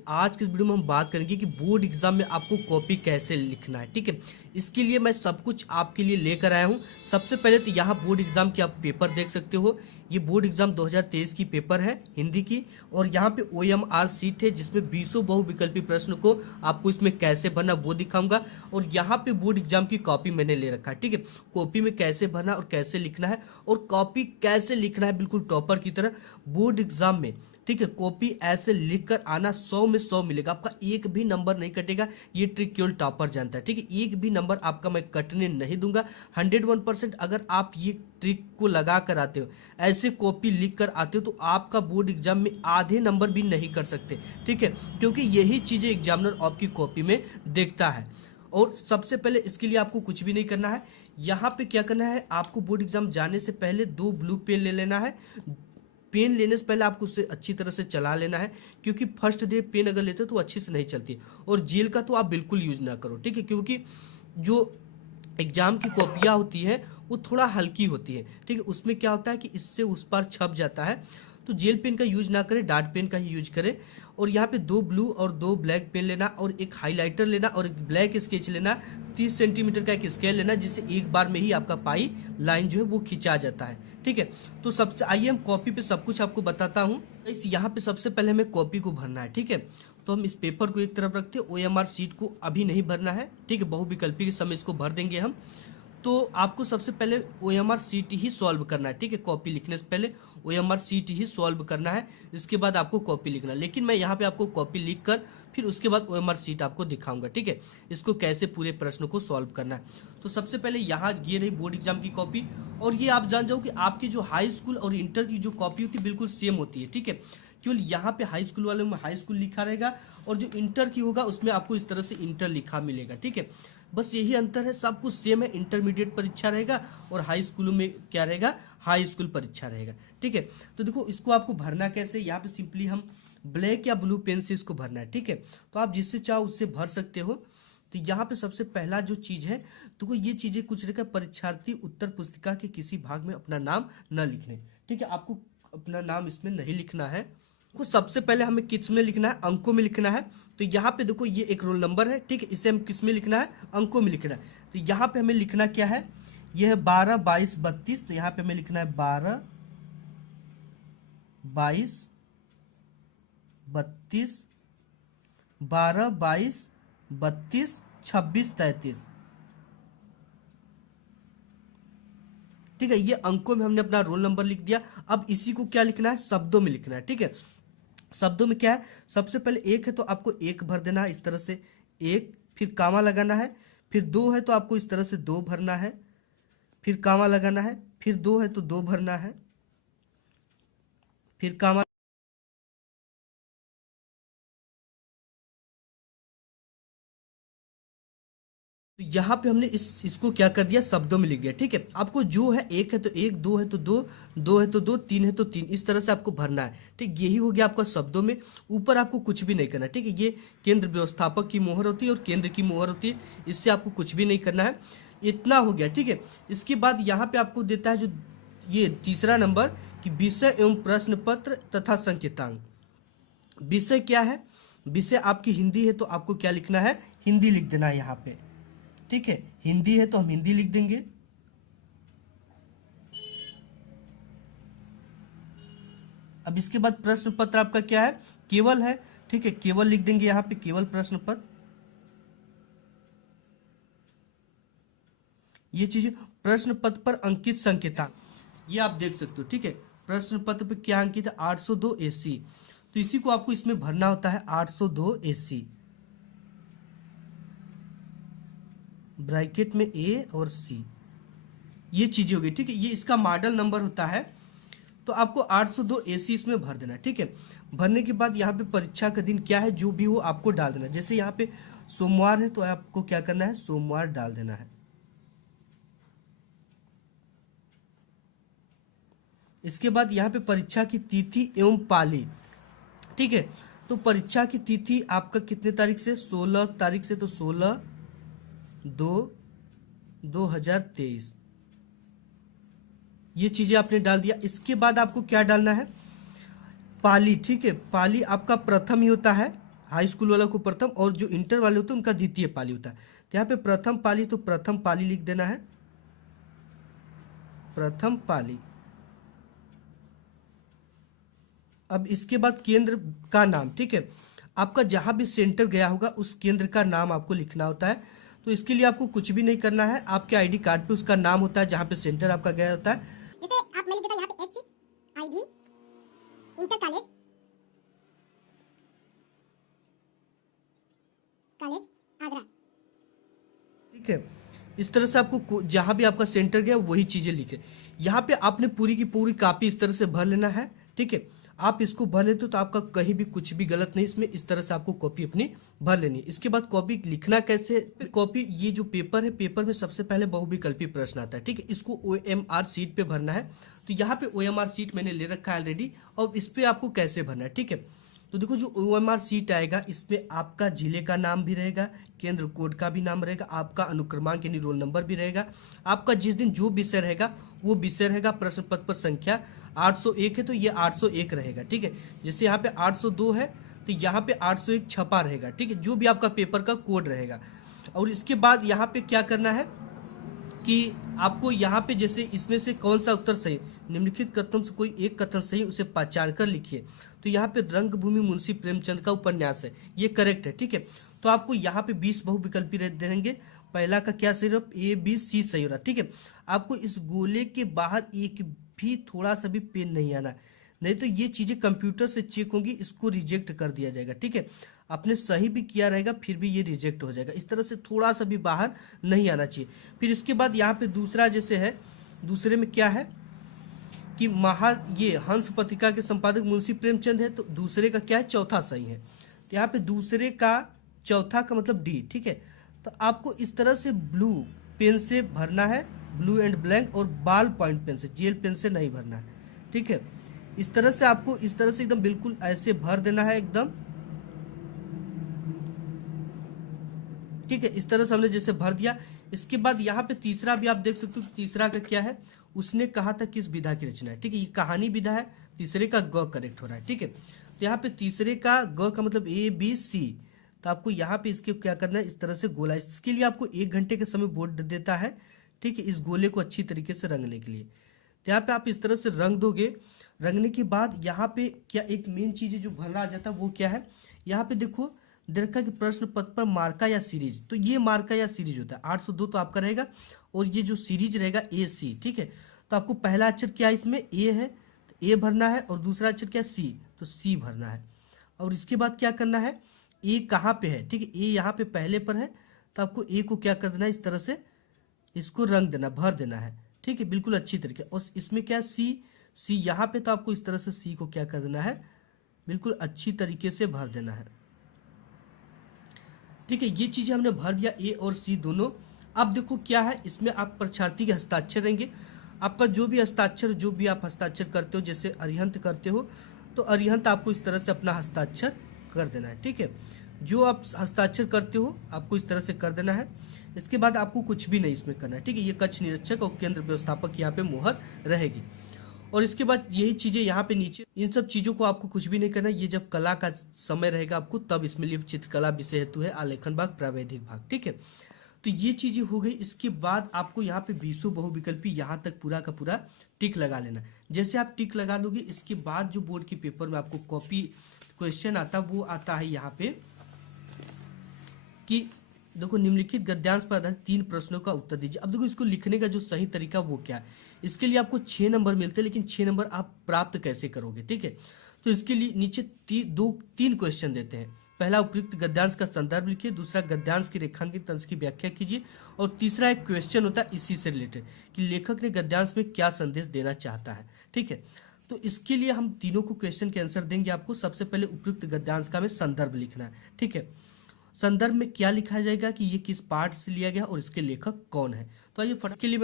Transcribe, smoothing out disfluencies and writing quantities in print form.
Guys, आज के इस वीडियो में हम बात करेंगे कि बोर्ड एग्जाम में आपको कॉपी कैसे लिखना है। ठीक है, इसके लिए मैं सब कुछ आपके लिए लेकर आया हूँ। सबसे पहले तो यहाँ बोर्ड एग्जाम की आप पेपर देख सकते हो। ये बोर्ड एग्जाम 2023 की पेपर है हिंदी की, और यहाँ पे OMR सीट है जिसमें 20 बहुविकल्पी प्रश्न को आपको इसमें कैसे भरना वो दिखाऊंगा। और यहाँ पे बोर्ड एग्जाम की कॉपी मैंने ले रखा है। ठीक है, कॉपी में कैसे भरना और कैसे लिखना है और कॉपी कैसे लिखना है बिल्कुल टॉपर की तरह बोर्ड एग्जाम में। ठीक है, कॉपी ऐसे लिख कर आना 100 में 100 मिलेगा, आपका एक भी नंबर नहीं कटेगा। ये ट्रिक केवल टॉपर जानता है। ठीक है, एक भी नंबर आपका मैं कटने नहीं दूंगा। 101% अगर आप ये ट्रिक को लगा कर आते हो, ऐसे कॉपी लिख कर आते हो, तो आपका बोर्ड एग्जाम में आधे नंबर भी नहीं कर सकते। ठीक है, क्योंकि यही चीजें एग्जामिनर आपकी कॉपी में देखता है। और सबसे पहले इसके लिए आपको कुछ भी नहीं करना है। यहाँ पे क्या करना है, आपको बोर्ड एग्जाम जाने से पहले 2 ब्लू पेन ले लेना है। पेन लेने से पहले आपको उसे अच्छी तरह से चला लेना है, क्योंकि फर्स्ट डे पेन अगर लेते हो तो अच्छी से नहीं चलती। और जेल का तो आप बिल्कुल यूज ना करो। ठीक है, क्योंकि जो एग्जाम की कॉपियाँ होती है वो थोड़ा हल्की होती है। ठीक है, उसमें क्या होता है कि इससे उस पर छप जाता है। तो जेल पेन का यूज ना करें, डार्ट पेन का ही यूज करें। और यहाँ पे 2 ब्लू और 2 ब्लैक पेन लेना, और एक हाइलाइटर लेना, और एक ब्लैक स्केच लेना। 30 सेंटीमीटर का एक स्केल लेना, जिससे एक बार में ही आपका पाई लाइन जो है वो खिंचा जाता है। ठीक है, तो सबसे आइए हम कॉपी पे सब कुछ आपको बताता हूँ। इस यहाँ पे सबसे पहले हमें कॉपी को भरना है। ठीक है, तो हम इस पेपर को एक तरफ रखते हैं। OMR सीट को अभी नहीं भरना है। ठीक है, बहुविकल्पी के समय इसको भर देंगे हम। तो आपको सबसे पहले OMR सीट ही सॉल्व करना है। ठीक है, कॉपी लिखने से पहले OMR सीट ही सॉल्व करना है, इसके बाद आपको कॉपी लिखना है। लेकिन मैं यहाँ पे आपको कॉपी लिख कर फिर उसके बाद OMR सीट आपको दिखाऊंगा। ठीक है, इसको कैसे पूरे प्रश्न को सॉल्व करना है। तो सबसे पहले यहाँ ये रही बोर्ड एग्जाम की कॉपी। और ये आप जान जाओ कि आपकी जो हाई स्कूल और इंटर की जो कॉपी होती है बिल्कुल सेम होती है। ठीक है, केवल यहाँ पे हाई स्कूल वाले में हाई स्कूल लिखा रहेगा, और जो इंटर की होगा उसमें आपको इस तरह से इंटर लिखा मिलेगा। ठीक है, बस यही अंतर है, सब कुछ सेम है। इंटरमीडिएट परीक्षा रहेगा और हाई स्कूलों में क्या रहेगा, हाई स्कूल परीक्षा रहेगा। ठीक है, तो देखो इसको आपको भरना कैसे। यहाँ पे सिंपली हम ब्लैक या ब्लू पेन से इसको भरना है। ठीक है, तो आप जिससे चाहो उससे भर सकते हो। तो यहाँ पे सबसे पहला जो चीज है, तो ये चीजें कुछ रहेगा, परीक्षार्थी उत्तर पुस्तिका के किसी भाग में अपना नाम न लिखने। ठीक है, आपको अपना नाम इसमें नहीं लिखना है। को सबसे पहले हमें किस में लिखना है, अंकों में लिखना है। तो यहाँ पे देखो ये एक रोल नंबर है। ठीक है, इसे हम किस में लिखना है, अंकों में लिखना है। तो यहाँ पे हमें लिखना क्या है, यह है 12, 22, 32। तो यहाँ पे हमें लिखना है 12, 22, 32, 12, 22, 32, 26, 33। ठीक है, ये अंकों में हमने अपना रोल नंबर लिख दिया। अब इसी को क्या लिखना है, शब्दों में लिखना है। ठीक है, शब्दों में क्या है, सबसे पहले एक है तो आपको एक भर देना है इस तरह से, एक, फिर कामा लगाना है। फिर 2 है तो आपको इस तरह से 2 भरना है, फिर कामा लगाना है। फिर 2 है तो 2 भरना है, फिर कामा। तो यहाँ पे हमने इसको क्या कर दिया, शब्दों में लिख दिया। ठीक है, आपको जो है एक है तो एक, 2 है तो 2, 2 है तो 2, 3 है तो 3, इस तरह से आपको भरना है। ठीक, यही हो गया आपका शब्दों में। ऊपर आपको कुछ भी नहीं करना। ठीक है, ये केंद्र व्यवस्थापक की मोहर होती है और केंद्र की मोहर होती है, इससे आपको कुछ भी नहीं करना है। इतना हो गया। ठीक है, इसके बाद यहाँ पे आपको देता है जो ये तीसरा नंबर, कि विषय एवं प्रश्न पत्र तथा संकेतांक। विषय क्या है, विषय आपकी हिंदी है तो आपको क्या लिखना है, हिंदी लिख देना है यहाँ पे। ठीक है, हिंदी है तो हम हिंदी लिख देंगे। अब इसके बाद प्रश्न पत्र आपका क्या है, केवल है। ठीक है, केवल लिख देंगे यहाँ पे, केवल प्रश्न पत्र। ये चीज प्रश्न पत्र पर अंकित संकेतांक, ये आप देख सकते हो। ठीक है, प्रश्न पत्र पे क्या अंकित है, 802 AC। तो इसी को आपको इसमें भरना होता है, 802 AC, ब्रैकेट में A और C। ये चीजें होगी। ठीक है, ये इसका मॉडल नंबर होता है। तो आपको 802 AC इसमें भर देना है। ठीक है, भरने के बाद यहाँ पे परीक्षा का दिन क्या है, जो भी हो आपको डाल देना है। जैसे यहाँ पे सोमवार है तो आपको क्या करना है, सोमवार डाल देना है। इसके बाद यहाँ पे परीक्षा की तिथि एवं पाली। ठीक है, तो परीक्षा की तिथि आपका कितने तारीख से, 16 तारीख से। तो 16/2/2023, ये चीजें आपने डाल दिया। इसके बाद आपको क्या डालना है, पाली। ठीक है, पाली आपका प्रथम ही होता है, हाई स्कूल वालों को प्रथम, और जो इंटर वाले होते हैं उनका द्वितीय पाली होता है। तो यहाँ पे प्रथम पाली, तो प्रथम पाली लिख देना है, प्रथम पाली। अब इसके बाद केंद्र का नाम, ठीक है, आपका जहां भी सेंटर गया होगा उस केंद्र का नाम आपको लिखना होता है। तो इसके लिए आपको कुछ भी नहीं करना है, आपके आईडी कार्ड पे उसका नाम होता है जहां पे सेंटर आपका गया होता है। जैसे आप मैं लिख देता यहाँ पे HID इंटर कॉलेज आगरा, ठीक है, इस तरह से आपको जहां भी आपका सेंटर गया वही चीजें लिखे। यहाँ पे आपने पूरी की पूरी कॉपी इस तरह से भर लेना है, ठीक है। आप इसको भर लेते हो तो आपका कहीं भी कुछ भी गलत नहीं, इसमें इस तरह से आपको कॉपी अपनी भर लेनी है। इसके बाद कॉपी लिखना कैसे, कॉपी ये जो पेपर है, पेपर में सबसे पहले बहुविकल्पी प्रश्न आता है, ठीक है। इसको OMR शीट पे भरना है। तो यहाँ पे OMR शीट मैंने ले रखा है ऑलरेडी, और इस पे आपको कैसे भरना है, ठीक है। तो देखो जो OMR शीट आएगा इसमें आपका जिले का नाम भी रहेगा, केंद्र कोड का भी नाम रहेगा, आपका अनुक्रमांक यानी रोल नंबर भी रहेगा, आपका जिस दिन जो विषय रहेगा वो विषय रहेगा, प्रश्न पत्र पर संख्या 801 है तो ये 801 रहेगा, ठीक है। जैसे यहाँ पे 802 है तो यहाँ पे 801 छपा रहेगा, ठीक है, जो भी आपका पेपर का कोड रहेगा। और इसके बाद यहाँ पे क्या करना है कि आपको यहाँ पे जैसे इसमें से कौन सा उत्तर सही, निम्नलिखित कथनों से कोई एक कथन सही उसे पहचान कर लिखिए। तो यहाँ पे रंगभूमि मुंशी प्रेमचंद का उपन्यास है, ये करेक्ट है, ठीक है। तो आपको यहाँ पे 20 बहुविकल्पी देंगे, पहला का क्या सही रहा, ABC सही हो रहा, ठीक है। आपको इस गोले के बाहर एक भी थोड़ा सा भी पेन नहीं आना, नहीं तो ये चीजें कंप्यूटर से चेक होंगी, इसको रिजेक्ट कर दिया जाएगा, ठीक है। आपने सही भी किया रहेगा फिर भी ये रिजेक्ट हो जाएगा, इस तरह से थोड़ा सा भी बाहर नहीं आना चाहिए। फिर इसके बाद यहाँ पे दूसरा जैसे है, दूसरे में क्या है कि ये हंस पत्रिका के संपादक मुंशी प्रेमचंद है, तो दूसरे का क्या है, चौथा सही है। तो यहाँ पे दूसरे का चौथा का मतलब D, ठीक है। तो आपको इस तरह से ब्लू पेन से भरना है, ब्लू एंड ब्लैंक, और बॉल पॉइंट पेन से, जेल पेन से नहीं भरना है, ठीक है। इस तरह से आपको इस तरह से एकदम बिल्कुल ऐसे भर देना है एकदम, ठीक है। इस तरह से हमने जैसे भर दिया। इसके बाद यहाँ पे तीसरा भी आप देख सकते हो, तीसरा का क्या है, उसने कहा था किस विधा की रचना है, ठीक है, ये कहानी विधा है, तीसरे का ग करेक्ट हो रहा है, ठीक है। तो यहाँ पे तीसरे का ग का मतलब ABC, तो आपको यहाँ पे इसके क्या करना है, इस तरह से गोला, इसके लिए आपको 1 घंटे के समय बोर्ड देता है, ठीक है, इस गोले को अच्छी तरीके से रंगने के लिए। तो यहाँ पे आप इस तरह से रंग दोगे। रंगने के बाद यहाँ पे क्या एक मेन चीज जो भरना आ जाता है वो क्या है, यहाँ पे देखो दरका के प्रश्न पत्र पर मार्का या सीरीज, तो ये मार्का या सीरीज होता है, 802 तो आपका रहेगा, और ये जो सीरीज रहेगा AC, ठीक है। तो आपको पहला अक्षर क्या है, इसमें A है तो A भरना है, और दूसरा अक्षर क्या है, C, तो C भरना है। और इसके बाद क्या करना है, A कहाँ पे है, ठीक है, A यहाँ पे पहले पर है, तो आपको A को क्या कर देना है, इस तरह से इसको रंग देना, भर देना है, ठीक है, बिल्कुल अच्छी तरीके। और इसमें क्या C यहाँ पे, तो आपको इस तरह से C को क्या कर देना है, बिल्कुल अच्छी तरीके से भर देना है, ठीक है। ये चीजें हमने भर दिया, A और C दोनों। अब देखो क्या है, इसमें आप परीक्षार्थी के हस्ताक्षर रहेंगे, आपका जो भी हस्ताक्षर, जो भी आप हस्ताक्षर करते हो, जैसे अरिहंत करते हो तो अरिहंत आपको इस तरह से अपना हस्ताक्षर कर देना है, ठीक है। जो आप हस्ताक्षर करते हो आपको इस तरह से कर देना है। इसके बाद आपको कुछ भी नहीं इसमें करना है, ठीक है। ये कक्ष निरीक्षक और केंद्र व्यवस्थापक यहाँ पे मोहर रहेगी। और इसके बाद यही चीजें यहाँ पे नीचे, इन सब चीजों को आपको कुछ भी नहीं करना। ये जब कला का समय रहेगा आपको तब इसमें लिए चित्रकला विषय हेतु है, आलेखन भाग, प्रावैधिक भाग, ठीक है। तो ये चीजें हो गई। इसके बाद आपको यहाँ पे 20 बहुविकल्पी यहाँ तक पूरा का पूरा टिक लगा लेना। जैसे आप टिक लगा लोगे, इसके बाद जो बोर्ड के पेपर में आपको कॉपी क्वेश्चन आता वो आता है यहाँ पे कि देखो निम्नलिखित गद्यांश पर आधारित 3 प्रश्नों का उत्तर दीजिए। अब देखो इसको लिखने का जो सही तरीका वो क्या है, इसके लिए आपको 6 नंबर मिलते हैं, लेकिन 6 नंबर आप प्राप्त कैसे करोगे, ठीक है। तो इसके लिए नीचे 3 क्वेश्चन देते हैं। पहला उपयुक्त गद्यांश का संदर्भ लिखिए, दूसरा गद्यांश की रेखांकित अंश की व्याख्या कीजिए, और तीसरा एक क्वेश्चन होता है इसी से रिलेटेड कि लेखक ने गद्यांश में क्या संदेश देना चाहता है, ठीक है। तो इसके लिए हम तीनों को क्वेश्चन के आंसर देंगे आपको। सबसे पहले उपयुक्त गद्यांश का में संदर्भ लिखना है, ठीक है। संदर्भ में क्या लिखा जाएगा कि ये किस पाठ से लिया गया और इसके लेखक कौन है। तो आइए फर्स्ट के लिए